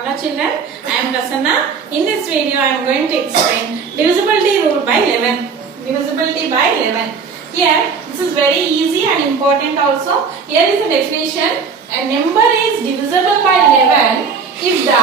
Hello children, I am Prasanna. In this video I am going to explain divisibility rule by 11. Divisibility by 11. Here this is very easy and important also. Here is the definition. A number is divisible by 11 if the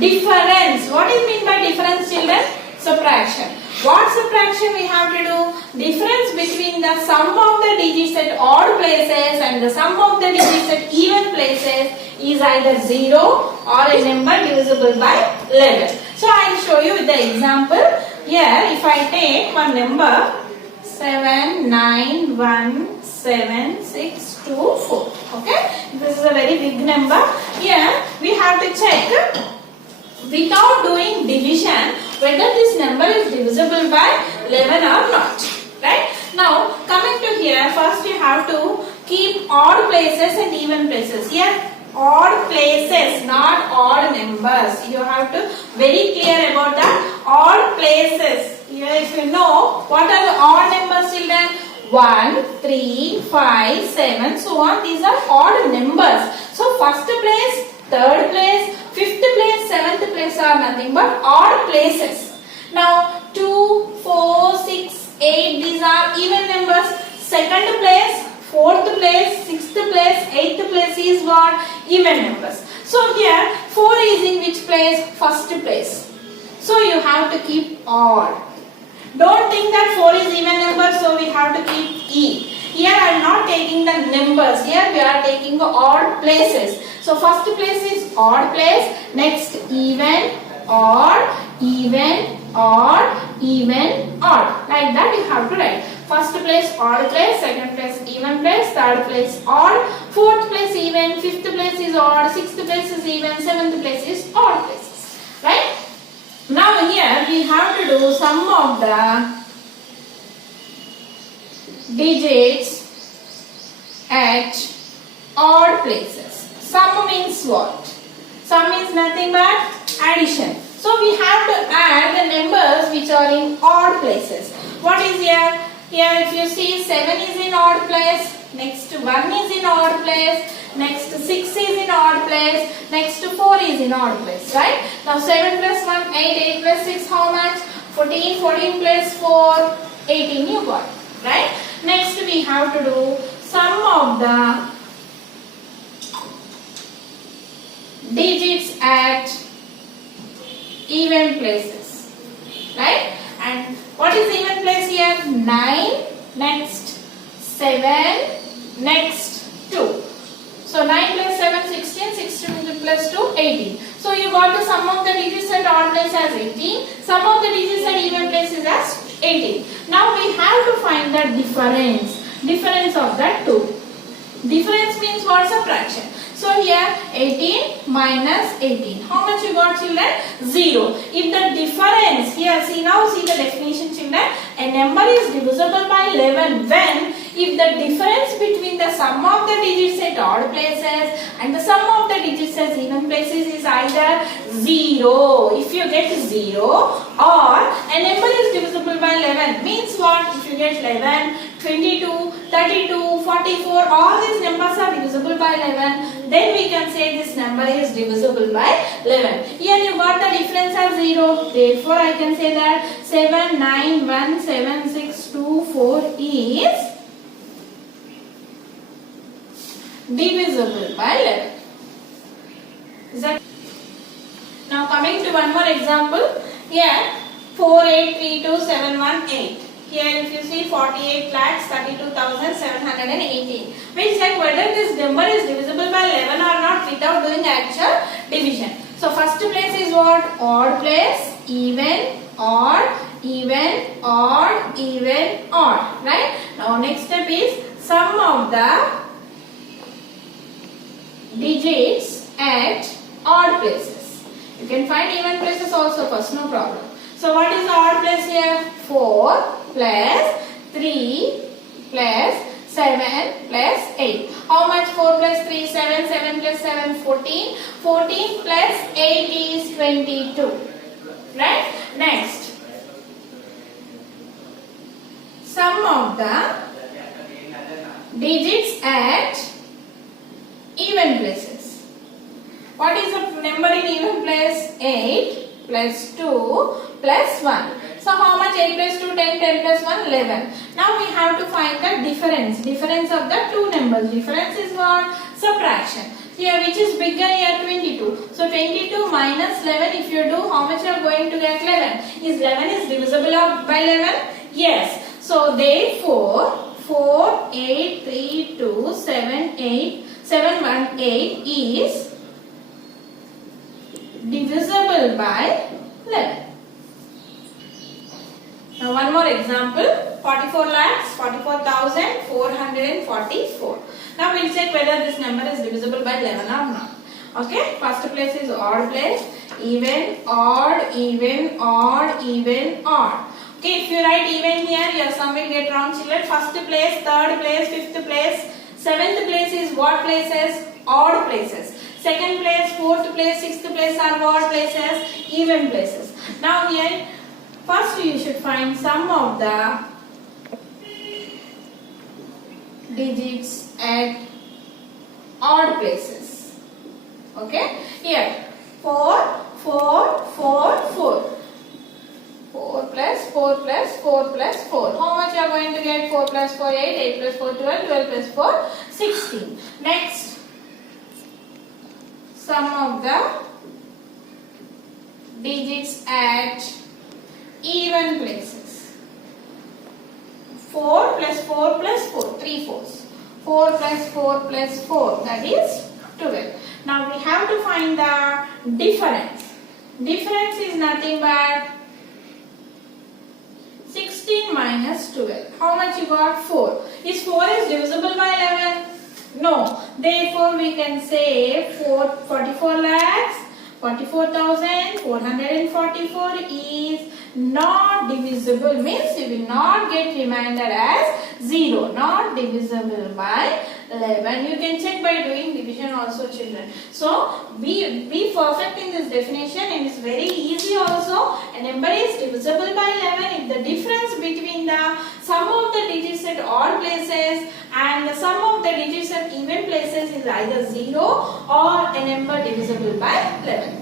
difference. What is mean by difference children? Subtraction. What subtraction we have to do? Difference between the sum of the digits at odd places and the sum of the digits at even places is either 0 or a number divisible by 11. So I will show you with the example. Here if I take one number 7917624. Okay, this is a very big number. Here we have to check without doing division whether this number is divisible by 11 or not. Right? Now coming to here, first you have to keep odd places and even places. Here odd places, not odd numbers. You have to very clear about that. Odd places. Here if you know what are the odd numbers children? 1, 3, 5, 7, so on. These are odd numbers. So first place, third place, fifth place, seventh place are nothing but odd places. Now 2, 4, 6, 8, these are even numbers. Second place, fourth place, sixth place, eighth place is what? Even numbers. So here 4 is in which place? First place. So you have to keep odd. Don't think that 4 is even number, so we have to keep E. Here I am not taking the numbers. Here we are taking odd places. So first place is odd place. Next even, odd, even, odd, even, odd. Like that you have to write. First place odd place, second place even place, third place odd, fourth place even, fifth place is odd, sixth place is even, seventh place is odd places. Right? Now here we have to do sum of the digits at odd places. Sum means what? Sum is nothing but addition. So we have to add the numbers which are in odd places. What is here? Here if you see 7 is in odd place, next 1 is in odd place, next 6 is in odd place, next 4 is in odd place, right? Now 7 plus 1, 8, 8 plus 6, how much? 14, 14 plus 4, 18 you got, right? Next we have to do sum of the digits at even places, right? And what is even place here? 9, next 7, next 2. So 9 plus 7, 16, 16 plus 2, 18. So you got the sum of the digits at odd place as 18, sum of the digits at even places as 18. Now we have to find the difference of that 2. Difference means what? Subtraction. So here 18 minus 18. How much you got children? 0. If the difference, here see now see the definition children. A number is divisible by 11 when if the difference between the sum of the digits at odd places and the sum of the digits at even places is either 0. If you get 0 or a number is divisible by 11 means what? If you get 11, 22, 32, 44, all these numbers are divisible by 11, then we can say this number is divisible by 11. Here you got the difference as 0. Therefore, I can say that 7917624 is divisible by 11. Is that? Now coming to one more example. Here 4832718. Here if you see 48,32,718. We check whether this number is divisible by 11 or not without doing actual division. So first place is what? Odd place, even, odd, even, odd, even, odd. Right? Now next step is sum of the digits at odd places. You can find even places also first, no problem. So what is the odd place here? 4 plus 3 plus 7 plus 8. How much 4 plus 3? 7, 7 plus 7, 14. 14 plus 8 is 22. Right? Next. Sum of the digits at even places. What is the number in even place? 8 plus 2 plus 1. So how much? 8 plus 2, 10, 10 plus 1, 11. Now we have to find the difference. Difference of the two numbers. Difference is what? Subtraction. Here which is bigger here? 22. So 22 minus 11, if you do, how much you are going to get? 11. Is 11 is divisible by 11? Yes. So therefore 4, 8, 3, 2, 7, 8, 7, 1, 8 is divisible by 11. Now one more example. 44 lakhs, 44,444. Now we will check whether this number is divisible by 11 or not. Okay, first place is odd place. Even, odd, even, odd, even, odd. Okay, if you write even here, your sum will get wrong, children. First place, third place, fifth place, seventh place is what places? Odd places. Second place, fourth place, sixth place are what places? Even places. Now here, first you should find sum of the digits at odd places. Okay, here 4, 4, 4, 4. 4 plus 4 plus 4 plus 4. How much you are going to get? 4 plus 4, 8, 8 plus 4, 12, 12 plus 4, 16. Next, sum of the digits at even places. 4 plus 4 plus 4, 3 fours. 4 plus 4 plus 4, that is 12. Now we have to find the difference. Difference is nothing but 16 minus 12. How much you got? 4. Is 4 is divisible by 11? No. Therefore we can say 44 lakhs 44,444 is not divisible, means you will not get remainder as 0, not divisible by 11. You can check by doing division also, children. So be perfect in this definition, and it's very easy also. A number is divisible by 11 if the difference between the sum of the digits at odd places and the sum of the digits at even places is either 0 or a number divisible by 11.